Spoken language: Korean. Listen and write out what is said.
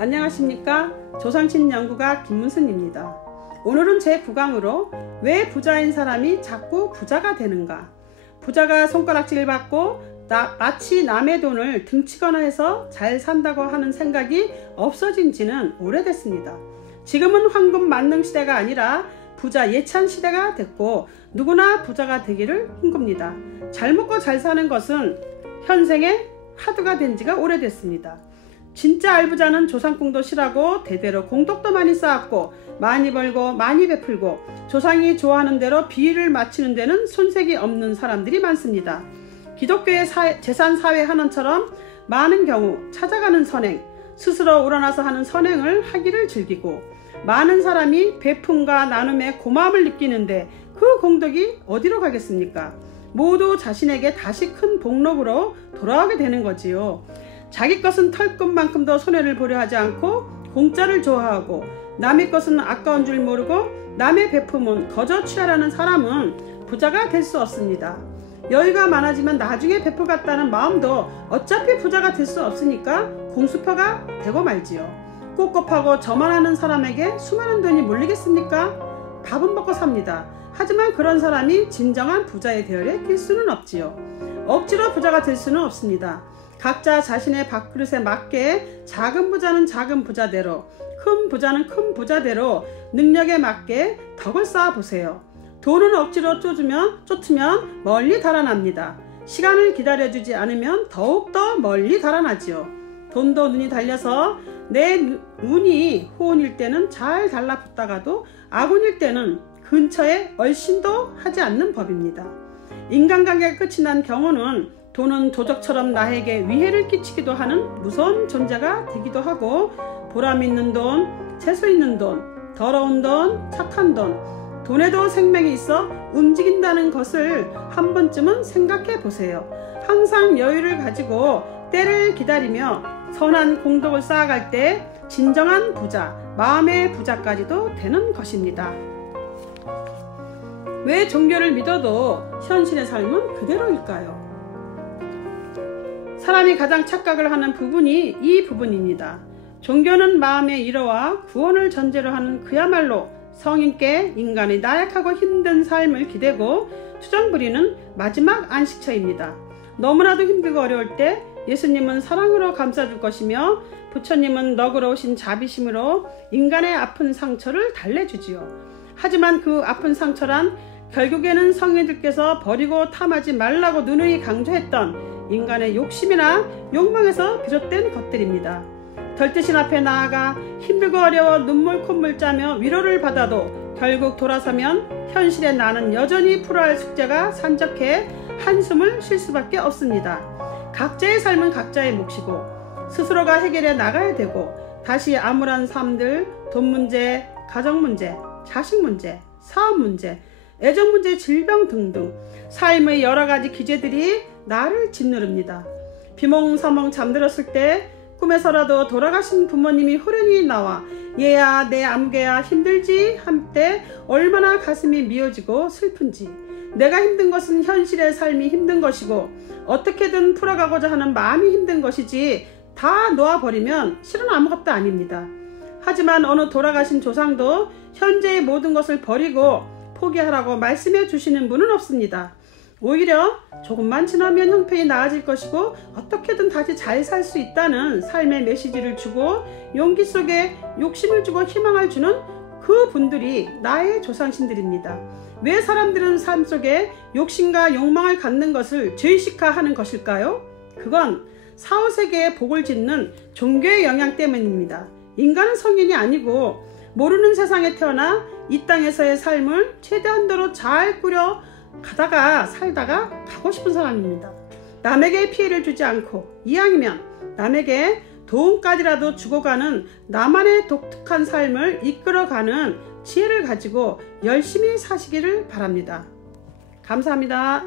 안녕하십니까. 조상신연구가 김문순입니다. 오늘은 제 9강으로 왜 부자인 사람이 자꾸 부자가 되는가, 부자가 손가락질 받고 마치 남의 돈을 등치거나 해서 잘 산다고 하는 생각이 없어진 지는 오래됐습니다. 지금은 황금 만능 시대가 아니라 부자 예찬 시대가 됐고 누구나 부자가 되기를 꿈꿉니다. 잘 먹고 잘 사는 것은 현생의 화두가 된 지가 오래됐습니다. 진짜 알부자는 조상궁도 실하고 대대로 공덕도 많이 쌓았고 많이 벌고 많이 베풀고 조상이 좋아하는 대로 비위를 맞추는 데는 손색이 없는 사람들이 많습니다. 기독교의 재산사회 환원처럼 많은 경우 찾아가는 선행, 스스로 우러나서 하는 선행을 하기를 즐기고 많은 사람이 베품과 나눔에 고마움을 느끼는데 그 공덕이 어디로 가겠습니까? 모두 자신에게 다시 큰 복록으로 돌아오게 되는 거지요. 자기 것은 털끝만큼도 손해를 보려 하지 않고 공짜를 좋아하고 남의 것은 아까운 줄 모르고 남의 베품은 거저 취하라는 사람은 부자가 될 수 없습니다. 여유가 많아지면 나중에 베풀겠다는 마음도 어차피 부자가 될 수 없으니까 공수표가 되고 말지요. 꿉꿉하고 저만 하는 사람에게 수많은 돈이 몰리겠습니까? 밥은 먹고 삽니다. 하지만 그런 사람이 진정한 부자의 대열에 낄 수는 없지요. 억지로 부자가 될 수는 없습니다. 각자 자신의 밥그릇에 맞게 작은 부자는 작은 부자대로, 큰 부자는 큰 부자대로 능력에 맞게 덕을 쌓아 보세요. 돈은 억지로 쫓으면 멀리 달아납니다. 시간을 기다려주지 않으면 더욱더 멀리 달아나지요. 돈도 눈이 달려서 내 운이 호운일 때는 잘 달라붙다가도 악운일 때는 근처에 얼씬도 하지 않는 법입니다. 인간관계가 끝이 난 경우는 돈은 도적처럼 나에게 위해를 끼치기도 하는 무서운 존재가 되기도 하고 보람 있는 돈, 재수 있는 돈, 더러운 돈, 착한 돈, 돈에도 생명이 있어 움직인다는 것을 한 번쯤은 생각해 보세요. 항상 여유를 가지고 때를 기다리며 선한 공덕을 쌓아갈 때 진정한 부자, 마음의 부자까지도 되는 것입니다. 왜 종교를 믿어도 현실의 삶은 그대로일까요? 사람이 가장 착각을 하는 부분이 이 부분입니다. 종교는 마음의 위로와 구원을 전제로 하는 그야말로 성인께 인간의 나약하고 힘든 삶을 기대고 투정 부리는 마지막 안식처입니다. 너무나도 힘들고 어려울 때 예수님은 사랑으로 감싸줄 것이며 부처님은 너그러우신 자비심으로 인간의 아픈 상처를 달래주지요. 하지만 그 아픈 상처란 결국에는 성인들께서 버리고 탐하지 말라고 누누이 강조했던 인간의 욕심이나 욕망에서 비롯된 것들입니다. 덜뜨신 앞에 나아가 힘들고 어려워 눈물 콧물 짜며 위로를 받아도 결국 돌아서면 현실의 나는 여전히 풀어야 할 숙제가 산적해 한숨을 쉴 수밖에 없습니다. 각자의 삶은 각자의 몫이고 스스로가 해결해 나가야 되고 다시 암울한 삶들, 돈 문제, 가정 문제, 자식 문제, 사업 문제, 애정 문제, 질병 등등 삶의 여러 가지 기제들이 나를 짓누릅니다. 비몽사몽 잠들었을 때 꿈에서라도 돌아가신 부모님이 호련히 나와 얘야 내 아무개야 힘들지 할 때 얼마나 가슴이 미어지고 슬픈지, 내가 힘든 것은 현실의 삶이 힘든 것이고 어떻게든 풀어가고자 하는 마음이 힘든 것이지 다 놓아버리면 실은 아무것도 아닙니다. 하지만 어느 돌아가신 조상도 현재의 모든 것을 버리고 포기하라고 말씀해 주시는 분은 없습니다. 오히려 조금만 지나면 형편이 나아질 것이고 어떻게든 다시 잘 살 수 있다는 삶의 메시지를 주고 용기 속에 욕심을 주고 희망을 주는 그 분들이 나의 조상신들입니다. 왜 사람들은 삶 속에 욕심과 욕망을 갖는 것을 죄의식화하는 것일까요? 그건 사후세계의 복을 짓는 종교의 영향 때문입니다. 인간은 성인이 아니고 모르는 세상에 태어나 이 땅에서의 삶을 최대한도로 잘 꾸려 가다가 살다가 가고 싶은 사람입니다. 남에게 피해를 주지 않고 이왕이면 남에게 도움까지라도 주고 가는 나만의 독특한 삶을 이끌어가는 지혜를 가지고 열심히 사시기를 바랍니다. 감사합니다.